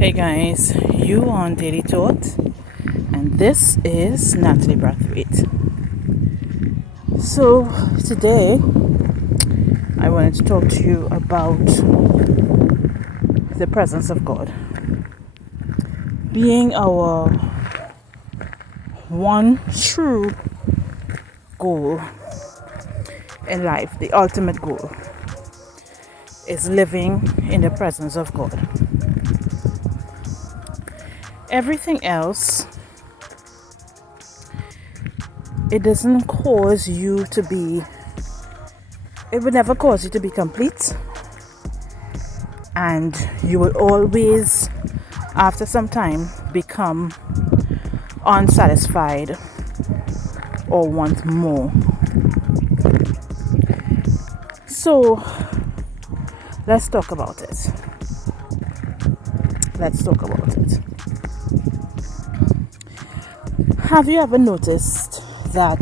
Hey guys, you on Daily Thought, and this is Natalie Brathwaite. So today I wanted to talk to you about the presence of God being our one true goal in life. The ultimate goal is living in the presence of God. Everything else, it doesn't cause you to be, it would never cause you to be complete, and you will always, after some time, become unsatisfied or want more. So let's talk about it. Have you ever noticed that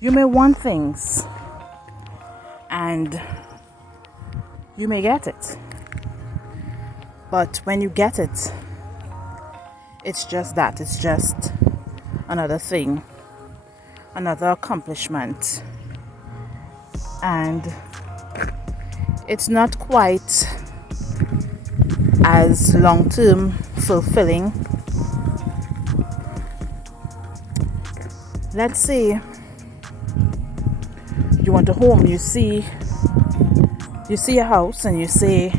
you may want things and you may get it, but when you get it, it's just that, it's just another thing, another accomplishment, and it's not quite as long-term fulfilling. Let's say you want a home, you see a house and you say,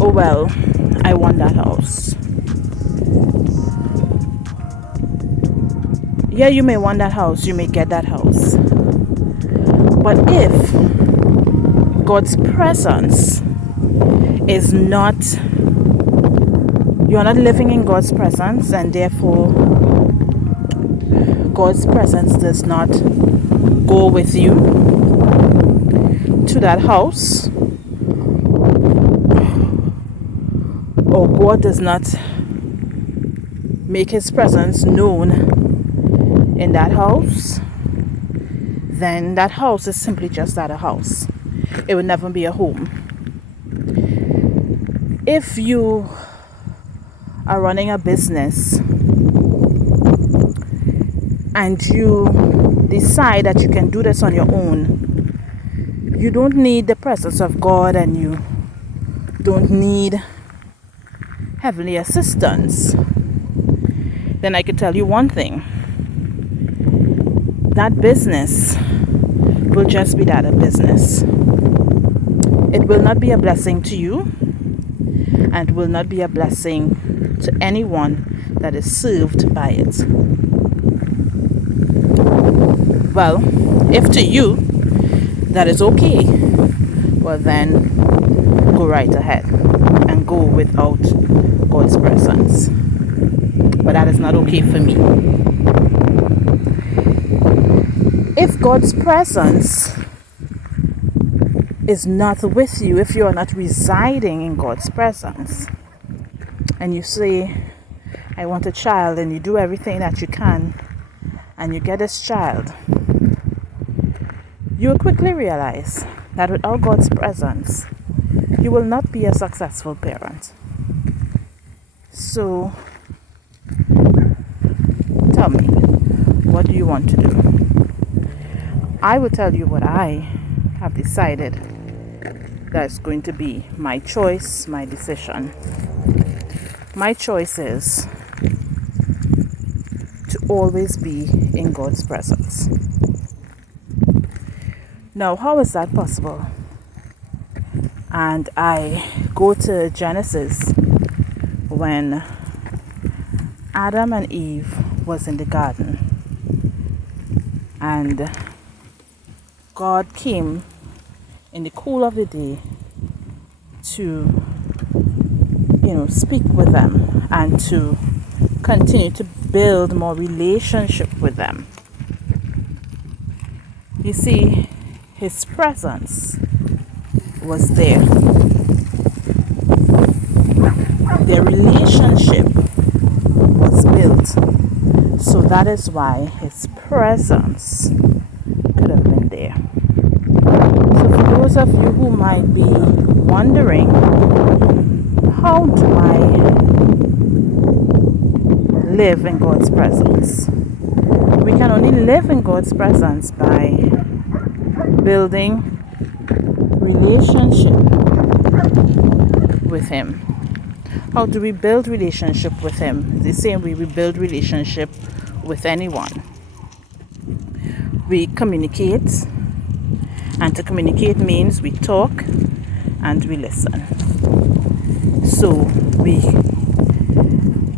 oh well, I want that house. Yeah, you may want that house, you may get that house. But if God's presence is not, you're not living in God's presence, and therefore God's presence does not go with you to that house, or God does not make his presence known in that house, then that house is simply just that, a house. It will never be a home. If you are running a business and you decide that you can do this on your own, you don't need the presence of God and you don't need heavenly assistance, then I can tell you one thing: that business will just be that, a business. It will not be a blessing to you, and will not be a blessing to anyone that is served by it. Well, if to you that is okay, well then go right ahead and go without God's presence. But that is not okay for me. If God's presence is not with you, if you are not residing in God's presence, and you say, I want a child, and you do everything that you can, and you get this child, you will quickly realize that without God's presence, you will not be a successful parent. So, tell me, what do you want to do? I will tell you what I have decided that's going to be my choice, my decision. My choice is to always be in God's presence. Now, how is that possible? And I go to Genesis when Adam and Eve was in the garden, and God came in the cool of the day to, speak with them and to continue to build more relationship with them. You see, his presence was there. Their relationship was built. So that is why his presence could have been there. So for those of you who might be wondering, how do I live in God's presence? We can only live in God's presence by building relationship with Him. How do we build relationship with Him? The same way we build relationship with anyone. We communicate, and to communicate means we talk and we listen. So we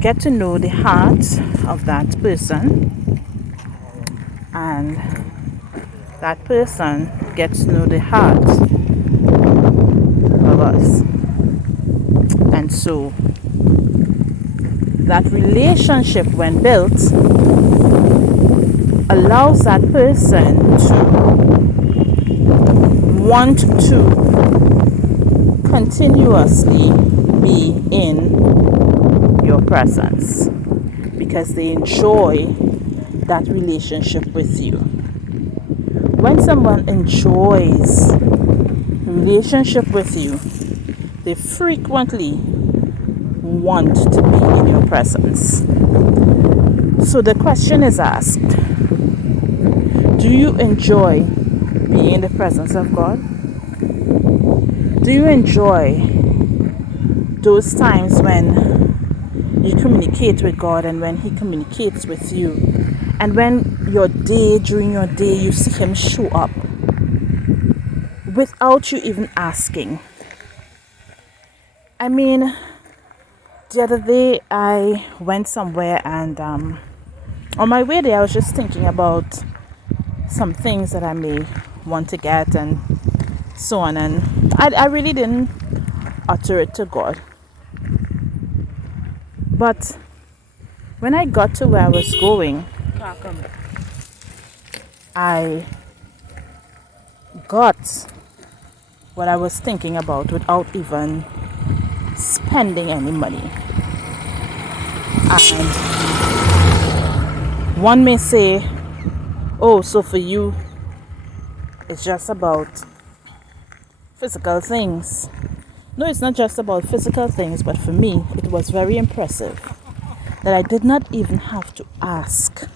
get to know the heart of that person, and that person gets to know the heart of us. And so that relationship, when built, allows that person to want to continuously be in your presence because they enjoy that relationship with you. When someone enjoys a relationship with you, they frequently want to be in your presence. So the question is asked, do you enjoy being in the presence of God? Do you enjoy those times when you communicate with God and when He communicates with you, and when during your day you see Him show up without you even asking? I mean, the other day I went somewhere, and on my way there I was just thinking about some things that I may want to get and so on, and I really didn't utter it to God. But when I got to where I was going, I got what I was thinking about without even spending any money. And one may say, oh, so for you it's just about physical things. No, it's not just about physical things, but for me it was very impressive that I did not even have to ask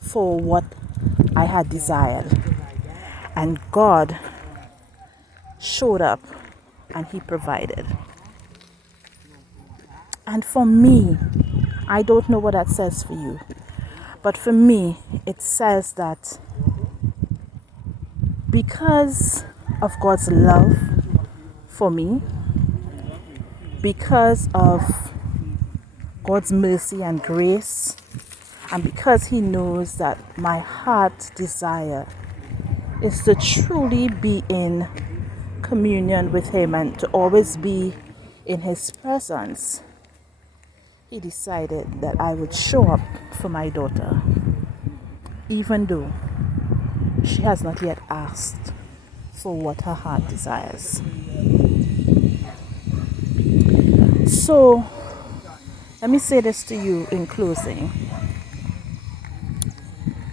for what I had desired, and God showed up and He provided. And for me, I don't know what that says for you, but for me it says that because of God's love for me, because of God's mercy and grace, and because He knows that my heart's desire is to truly be in communion with Him and to always be in His presence, He decided that I would show up for my daughter, even though she has not yet asked for what her heart desires. So, let me say this to you in closing.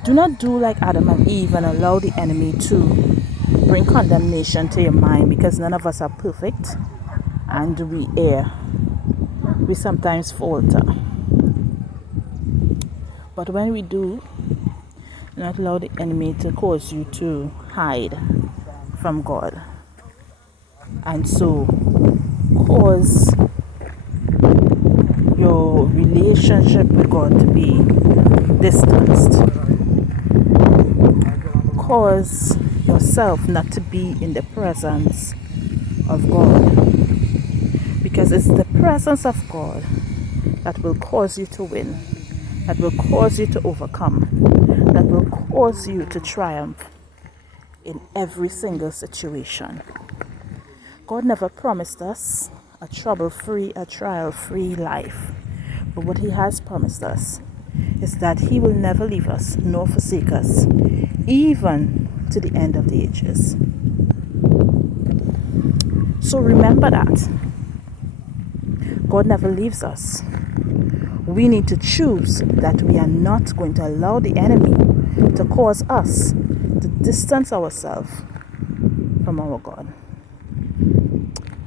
Do not do like Adam and Eve and allow the enemy to bring condemnation to your mind, because none of us are perfect and we err. We sometimes falter. But when we do not allow the enemy to cause you to hide from God, and so cause your relationship with God to be distanced, cause yourself not to be in the presence of God, because it's the presence of God that will cause you to win, that will cause you to overcome, that will cause you to triumph in every single situation. God never promised us a trouble-free, a trial-free life. But what He has promised us is that He will never leave us nor forsake us, even to the end of the ages. So remember that. God never leaves us. We need to choose that we are not going to allow the enemy to cause us to distance ourselves from our God.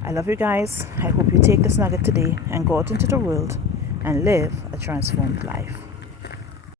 I love you guys. I hope you take this nugget today and go out into the world and live a transformed life.